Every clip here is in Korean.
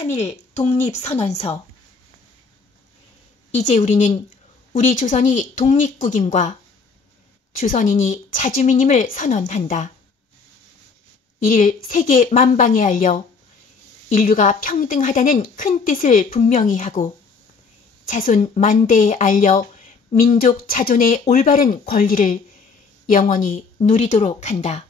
3일 독립선언서. 이제 우리는 우리 조선이 독립국임과 조선인이 자주민임을 선언한다. 이를 세계 만방에 알려 인류가 평등하다는 큰 뜻을 분명히 하고 자손 만대에 알려 민족 자존의 올바른 권리를 영원히 누리도록 한다.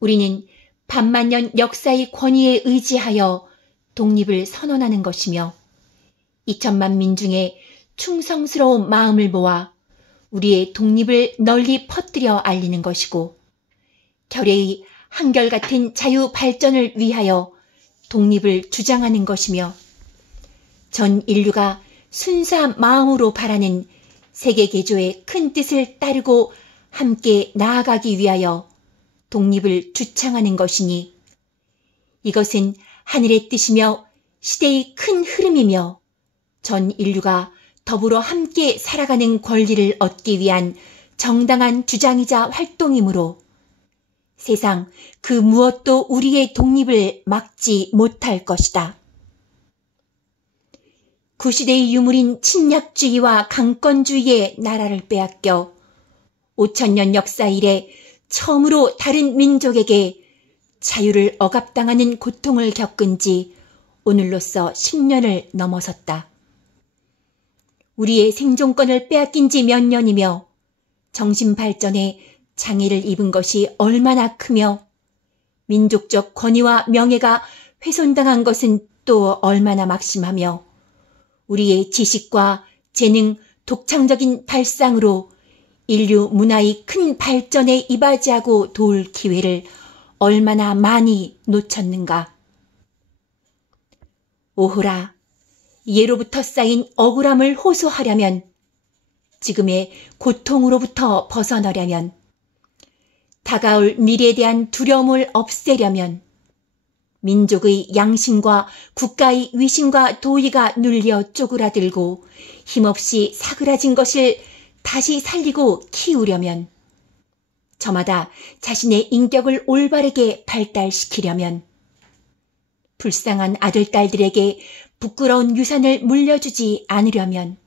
우리는 반만년 역사의 권위에 의지하여 독립을 선언하는 것이며 2천만 민중의 충성스러운 마음을 모아 우리의 독립을 널리 퍼뜨려 알리는 것이고 결의의 한결같은 자유 발전을 위하여 독립을 주장하는 것이며 전 인류가 순수한 마음으로 바라는 세계 개조의 큰 뜻을 따르고 함께 나아가기 위하여 독립을 주창하는 것이니 이것은 하늘의 뜻이며 시대의 큰 흐름이며 전 인류가 더불어 함께 살아가는 권리를 얻기 위한 정당한 주장이자 활동이므로 세상 그 무엇도 우리의 독립을 막지 못할 것이다. 구시대의 유물인 침략주의와 강권주의의 나라를 빼앗겨 5천년 역사 이래 처음으로 다른 민족에게 자유를 억압당하는 고통을 겪은 지 오늘로써 10년을 넘어섰다. 우리의 생존권을 빼앗긴 지 몇 년이며 정신 발전에 장애를 입은 것이 얼마나 크며 민족적 권위와 명예가 훼손당한 것은 또 얼마나 막심하며 우리의 지식과 재능, 독창적인 발상으로 인류 문화의 큰 발전에 이바지하고 도울 기회를 얼마나 많이 놓쳤는가. 오호라, 예로부터 쌓인 억울함을 호소하려면, 지금의 고통으로부터 벗어나려면, 다가올 미래에 대한 두려움을 없애려면, 민족의 양심과 국가의 위신과 도의가 눌려 쪼그라들고 힘없이 사그라진 것을 다시 살리고 키우려면, 저마다 자신의 인격을 올바르게 발달시키려면, 불쌍한 아들딸들에게 부끄러운 유산을 물려주지 않으려면,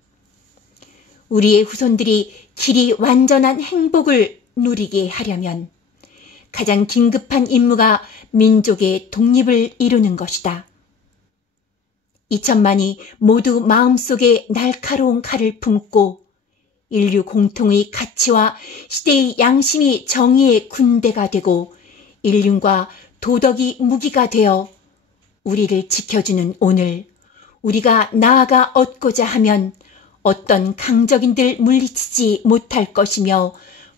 우리의 후손들이 길이 완전한 행복을 누리게 하려면 가장 긴급한 임무가 민족의 독립을 이루는 것이다. 2천만이 모두 마음속에 날카로운 칼을 품고 인류 공통의 가치와 시대의 양심이 정의의 군대가 되고 인륜과 도덕이 무기가 되어 우리를 지켜주는 오늘, 우리가 나아가 얻고자 하면 어떤 강적인들 물리치지 못할 것이며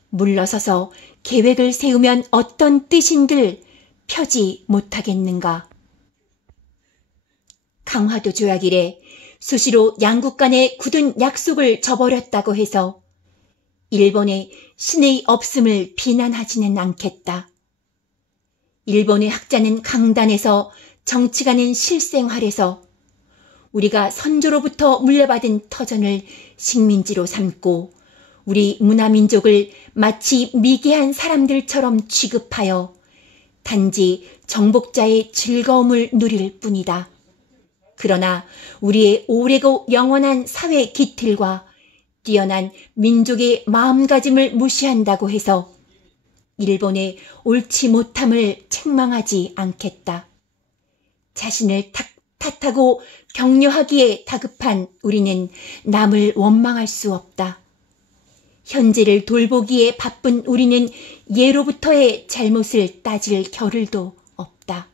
물러서서 계획을 세우면 어떤 뜻인들 펴지 못하겠는가. 강화도 조약 이래 수시로 양국 간의 굳은 약속을 저버렸다고 해서 일본의 신의 없음을 비난하지는 않겠다. 일본의 학자는 강단에서 정치가는 실생활에서 우리가 선조로부터 물려받은 터전을 식민지로 삼고 우리 문화민족을 마치 미개한 사람들처럼 취급하여 단지 정복자의 즐거움을 누릴 뿐이다. 그러나 우리의 오래고 영원한 사회 기틀과 뛰어난 민족의 마음가짐을 무시한다고 해서 일본의 옳지 못함을 책망하지 않겠다. 자신을 탓하고 격려하기에 다급한 우리는 남을 원망할 수 없다. 현재를 돌보기에 바쁜 우리는 예로부터의 잘못을 따질 겨를도 없다.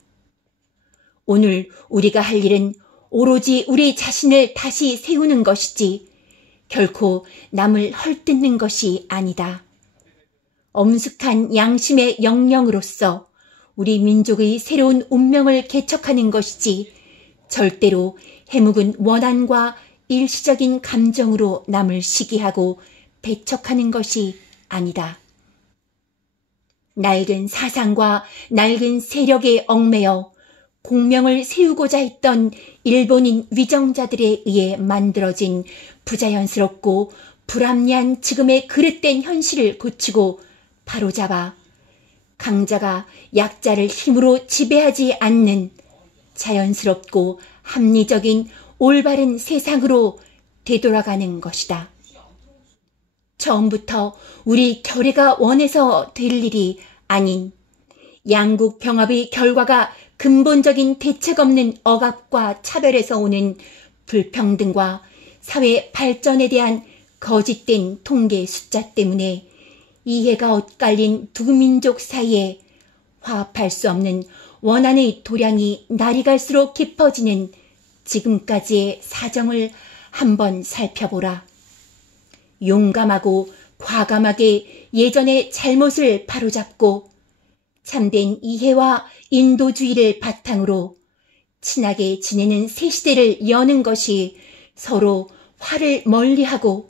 오늘 우리가 할 일은 오로지 우리 자신을 다시 세우는 것이지 결코 남을 헐뜯는 것이 아니다. 엄숙한 양심의 영령으로서 우리 민족의 새로운 운명을 개척하는 것이지 절대로 해묵은 원한과 일시적인 감정으로 남을 시기하고 배척하는 것이 아니다. 낡은 사상과 낡은 세력에 얽매여 공명을 세우고자 했던 일본인 위정자들에 의해 만들어진 부자연스럽고 불합리한 지금의 그릇된 현실을 고치고 바로잡아 강자가 약자를 힘으로 지배하지 않는 자연스럽고 합리적인 올바른 세상으로 되돌아가는 것이다. 처음부터 우리 결의가 원해서 될 일이 아닌 양국 병합의 결과가 근본적인 대책 없는 억압과 차별에서 오는 불평등과 사회 발전에 대한 거짓된 통계 숫자 때문에 이해가 엇갈린 두 민족 사이에 화합할 수 없는 원한의 도량이 날이 갈수록 깊어지는 지금까지의 사정을 한번 살펴보라. 용감하고 과감하게 예전의 잘못을 바로잡고 참된 이해와 인도주의를 바탕으로 친하게 지내는 새 시대를 여는 것이 서로 화를 멀리하고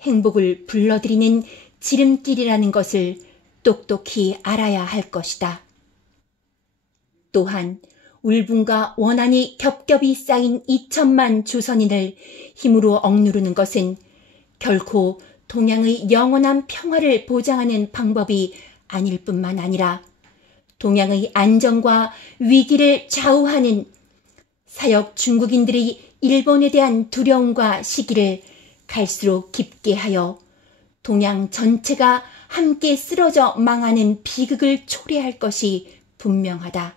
행복을 불러들이는 지름길이라는 것을 똑똑히 알아야 할 것이다. 또한 울분과 원한이 겹겹이 쌓인 2천만 조선인을 힘으로 억누르는 것은 결코 동양의 영원한 평화를 보장하는 방법이 아닐 뿐만 아니라 동양의 안정과 위기를 좌우하는 사역 중국인들의 일본에 대한 두려움과 시기를 갈수록 깊게 하여 동양 전체가 함께 쓰러져 망하는 비극을 초래할 것이 분명하다.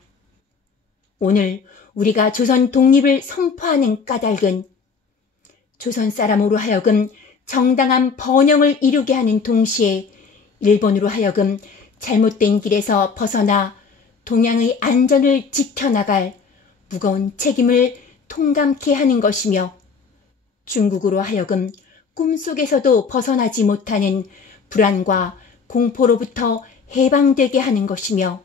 오늘 우리가 조선 독립을 선포하는 까닭은 조선 사람으로 하여금 정당한 번영을 이루게 하는 동시에 일본으로 하여금 잘못된 길에서 벗어나 동양의 안전을 지켜나갈 무거운 책임을 통감케 하는 것이며 중국으로 하여금 꿈속에서도 벗어나지 못하는 불안과 공포로부터 해방되게 하는 것이며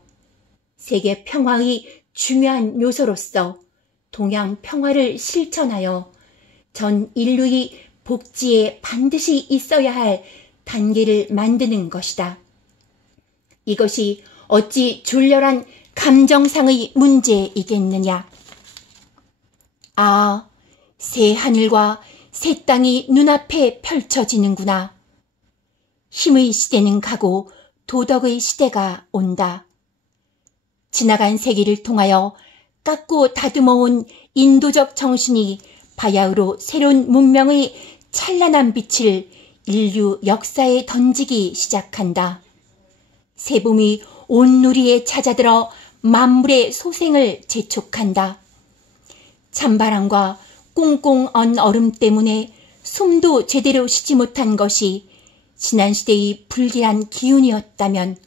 세계 평화의 중요한 요소로서 동양 평화를 실천하여 전 인류의 복지에 반드시 있어야 할 단계를 만드는 것이다. 이것이 어찌 졸렬한 감정상의 문제이겠느냐. 아, 새 하늘과 새 땅이 눈앞에 펼쳐지는구나. 힘의 시대는 가고 도덕의 시대가 온다. 지나간 세기를 통하여 깎고 다듬어온 인도적 정신이 바야흐로 새로운 문명의 찬란한 빛을 인류 역사에 던지기 시작한다. 새봄이 온 누리에 찾아들어 만물의 소생을 재촉한다. 찬바람과 꽁꽁 언 얼음 때문에 숨도 제대로 쉬지 못한 것이 지난 시대의 불길한 기운이었다면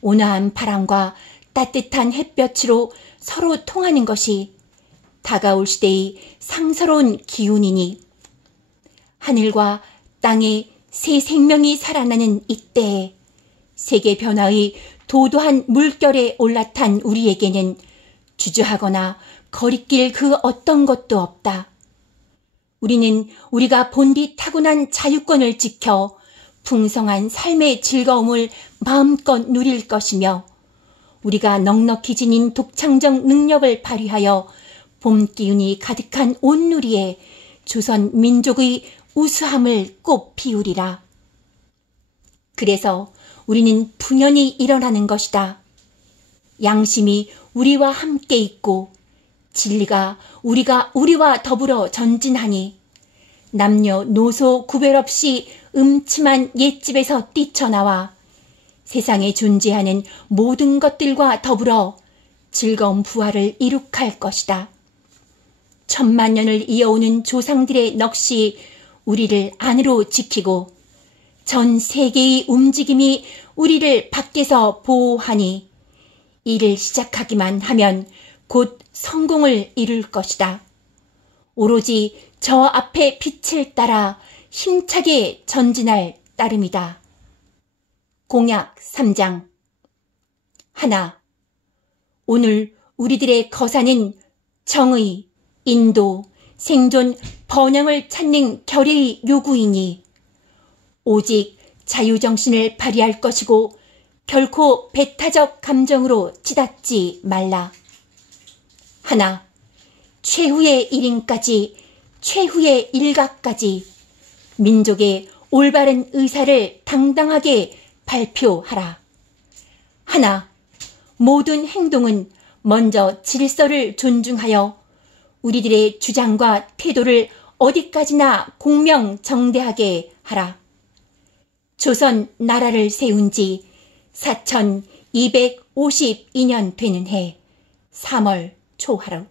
온화한 바람과 따뜻한 햇볕으로 서로 통하는 것이 다가올 시대의 상서로운 기운이니 하늘과 땅에 새 생명이 살아나는 이때에 세계 변화의 도도한 물결에 올라탄 우리에게는 주저하거나 거리낄 그 어떤 것도 없다. 우리는 우리가 본디 타고난 자유권을 지켜 풍성한 삶의 즐거움을 마음껏 누릴 것이며 우리가 넉넉히 지닌 독창적 능력을 발휘하여 봄 기운이 가득한 온누리에 조선 민족의 우수함을 꼭 피우리라. 그래서 우리는 분연히 일어나는 것이다. 양심이 우리와 함께 있고 진리가 우리와 더불어 전진하니 남녀노소 구별 없이 음침한 옛집에서 뛰쳐나와 세상에 존재하는 모든 것들과 더불어 즐거운 부활을 이룩할 것이다. 천만 년을 이어오는 조상들의 넋이 우리를 안으로 지키고 전 세계의 움직임이 우리를 밖에서 보호하니 일을 시작하기만 하면 곧 성공을 이룰 것이다. 오로지 저 앞에 빛을 따라 힘차게 전진할 따름이다. 공약 3장 하나. 오늘 우리들의 거사는 정의, 인도, 생존, 번영을 찾는 결의의 요구이니 오직 자유정신을 발휘할 것이고 결코 배타적 감정으로 치닫지 말라. 하나. 최후의 일인까지, 최후의 일각까지 민족의 올바른 의사를 당당하게 발표하라. 하나. 모든 행동은 먼저 질서를 존중하여 우리들의 주장과 태도를 어디까지나 공명정대하게 하라. 조선 나라를 세운 지 4252년 되는 해 3월 초하루.